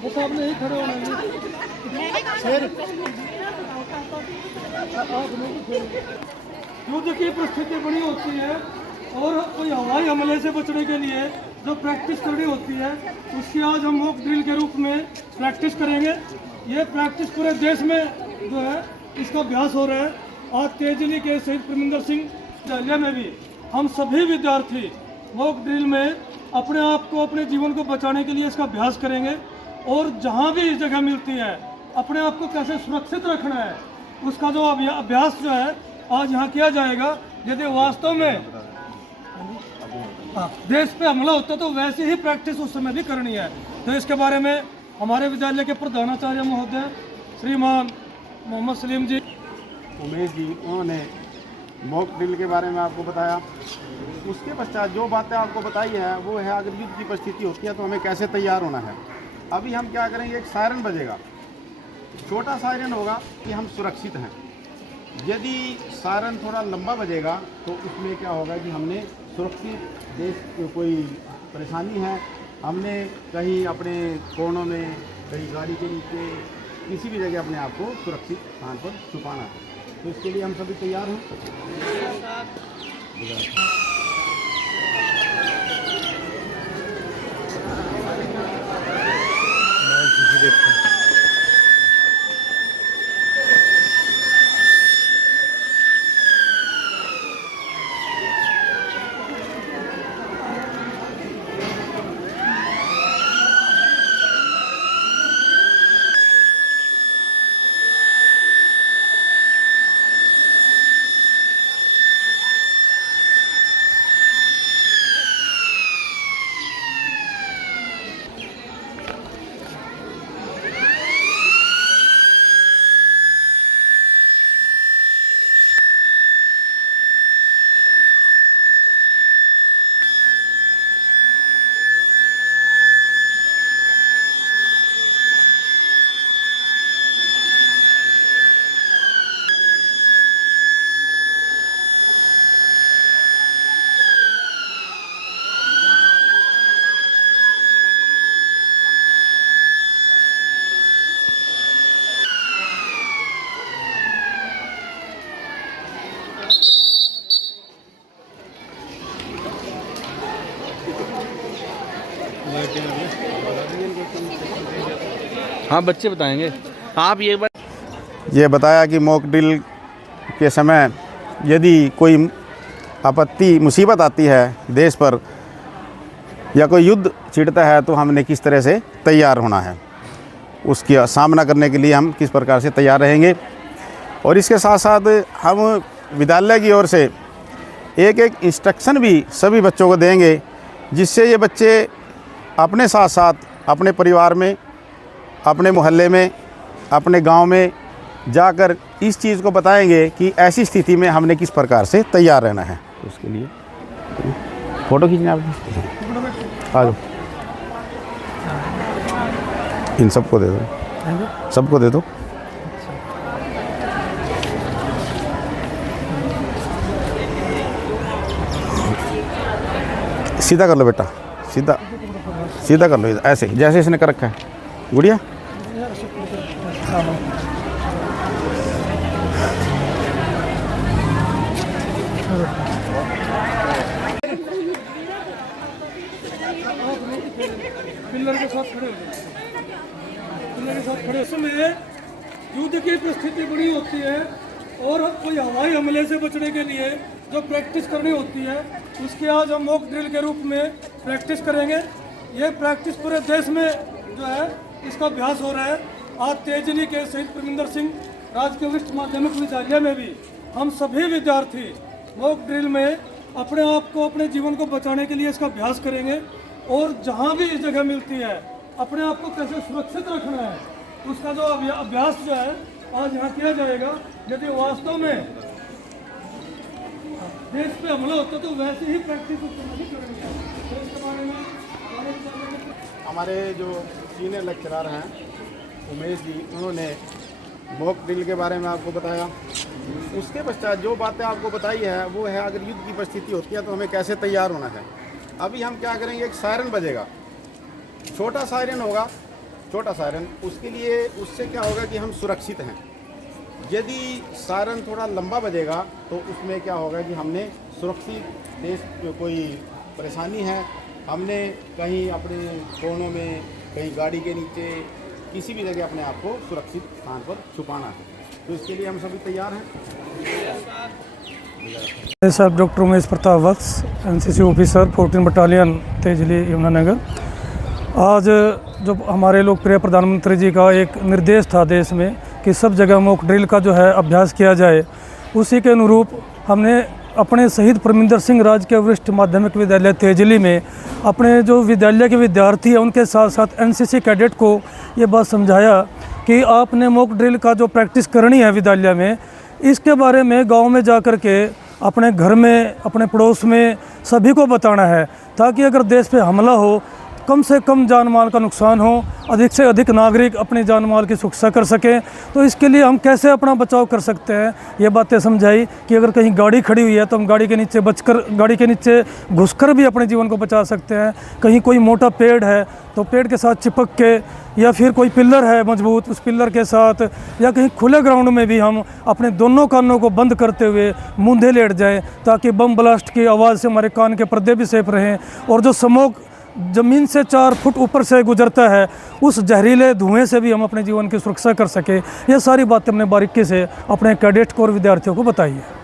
बस आपने यही खड़े होना है। शेर युद्ध की परिस्थिति बनी होती है और कोई हवाई हमले से बचने के लिए जो प्रैक्टिस करनी होती है उसकी आज हम मॉक ड्रिल के रूप में प्रैक्टिस करेंगे। ये प्रैक्टिस पूरे देश में जो है इसका अभ्यास हो रहा है। आज तेजली के शहीद परमिंदर सिंह विद्यालय में भी हम सभी विद्यार्थी मॉक ड्रिल में अपने आप को अपने जीवन को बचाने के लिए इसका अभ्यास करेंगे और जहाँ भी जगह मिलती है अपने आप को कैसे सुरक्षित रखना है उसका जो अभ्यास जो है आज यहाँ किया जाएगा। यदि वास्तव में देश पे हमला होता तो वैसे ही प्रैक्टिस उस समय भी करनी है। तो इसके बारे में हमारे विद्यालय के प्रधानाचार्य महोदय श्रीमान मोहम्मद सलीम जी, उमेश जी, उन्होंने मॉक ड्रिल के बारे में आपको बताया। उसके पश्चात जो बातें आपको बताई है वो है अगर युद्ध की परिस्थिति होती है तो हमें कैसे तैयार होना है। अभी हम क्या करेंगे, एक सायरन बजेगा, छोटा सायरन होगा कि हम सुरक्षित हैं। यदि सायरन थोड़ा लंबा बजेगा तो उसमें क्या होगा कि हमने सुरक्षित, देश कोई परेशानी है, हमने कहीं अपने कोनों में, कहीं गाड़ी के नीचे, किसी भी जगह अपने आप को सुरक्षित स्थान पर छुपाना है। तो इसके लिए हम सभी तैयार हैं। हाँ, बच्चे बताएंगे। आप ये बताया कि मॉक ड्रिल के समय यदि कोई आपत्ति, मुसीबत आती है देश पर या कोई युद्ध छिड़ता है तो हमने किस तरह से तैयार होना है, उसका सामना करने के लिए हम किस प्रकार से तैयार रहेंगे। और इसके साथ साथ हम विद्यालय की ओर से एक एक इंस्ट्रक्शन भी सभी बच्चों को देंगे, जिससे ये बच्चे अपने साथ साथ अपने परिवार में, अपने मोहल्ले में, अपने गांव में जाकर इस चीज़ को बताएंगे कि ऐसी स्थिति में हमने किस प्रकार से तैयार रहना है। उसके लिए फ़ोटो खींचना आप आ जाओ, इन सबको दे दो, सबको दे दो। सीधा कर लो बेटा, सीधा सीधा कर लो, ऐसे जैसे इसने कर रखा है। गुड़िया पिल्लर के साथ खड़े हो जाओ, पिल्लर के साथ खड़े। उसमें युद्ध की परिस्थिति बनी होती है और कोई हवाई हमले से बचने के लिए जो प्रैक्टिस करनी होती है उसकी आज हम मॉक ड्रिल के रूप में प्रैक्टिस करेंगे। ये प्रैक्टिस पूरे देश में जो है इसका अभ्यास हो रहा है। आज तेजली के शहीद परमिंदर सिंह राजकीय वरिष्ठ माध्यमिक विद्यालय में भी हम सभी विद्यार्थी मॉक ड्रिल में अपने आप को, अपने जीवन को बचाने के लिए इसका अभ्यास करेंगे और जहाँ भी जगह मिलती है अपने आप को कैसे सुरक्षित रखना है उसका जो अभ्यास जो है आज यहाँ किया जाएगा। यदि वास्तव में देश पे हमला होता तो वैसे ही प्रैक्टिस करेंगे। तो इसके बारे में हमारे जो सीनियर लेक्चरर हैं उमेश जी, उन्होंने मॉक ड्रिल के बारे में आपको बताया। उसके पश्चात जो बातें आपको बताई है वो है अगर युद्ध की परिस्थिति होती है तो हमें कैसे तैयार होना है। अभी हम क्या करेंगे, एक सायरन बजेगा, छोटा सायरन होगा छोटा सायरन, उसके लिए उससे क्या होगा कि हम सुरक्षित हैं। यदि सायरन थोड़ा लंबा बजेगा तो उसमें क्या होगा कि हमने सुरक्षित, देश कोई परेशानी है, हमने कहीं अपने कोनों में, कहीं गाड़ी के नीचे, किसी भी जगह अपने आप को सुरक्षित स्थान पर छुपाना है। तो इसके लिए हम सभी तैयार हैं। साहब doctor Umesh Pratap Vats, NCC officer 14 battalion Tejli Yamunanagar. आज जो हमारे लोकप्रिय प्रधानमंत्री जी का एक निर्देश था देश में कि सब जगह मॉक ड्रिल का जो है अभ्यास किया जाए, उसी के अनुरूप हमने अपने शहीद परमिंदर सिंह राजकीय वरिष्ठ माध्यमिक विद्यालय तेजली में अपने जो विद्यालय के विद्यार्थी हैं उनके साथ साथ एनसीसी कैडेट को ये बात समझाया कि आपने मॉक ड्रिल का जो प्रैक्टिस करनी है विद्यालय में, इसके बारे में गांव में जा कर के अपने घर में, अपने पड़ोस में सभी को बताना है, ताकि अगर देश पे हमला हो कम से कम जान माल का नुकसान हो, अधिक से अधिक नागरिक अपनी जान माल की सुरक्षा कर सकें। तो इसके लिए हम कैसे अपना बचाव कर सकते हैं, ये बातें समझाई कि अगर कहीं गाड़ी खड़ी हुई है तो हम गाड़ी के नीचे बचकर, गाड़ी के नीचे घुसकर भी अपने जीवन को बचा सकते हैं। कहीं कोई मोटा पेड़ है तो पेड़ के साथ चिपक के, या फिर कोई पिलर है मजबूत, उस पिलर के साथ, या कहीं खुले ग्राउंड में भी हम अपने दोनों कानों को बंद करते हुए मूंधे लेट जाएं, ताकि बम ब्लास्ट की आवाज़ से हमारे कान के पर्दे भी सेफ रहें। और जो स्मोक ज़मीन से 4 फुट ऊपर से गुजरता है, उस जहरीले धुएं से भी हम अपने जीवन की सुरक्षा कर सके। ये सारी बातें हमने बारीकी से अपने कैडेट को और विद्यार्थियों को बताई है।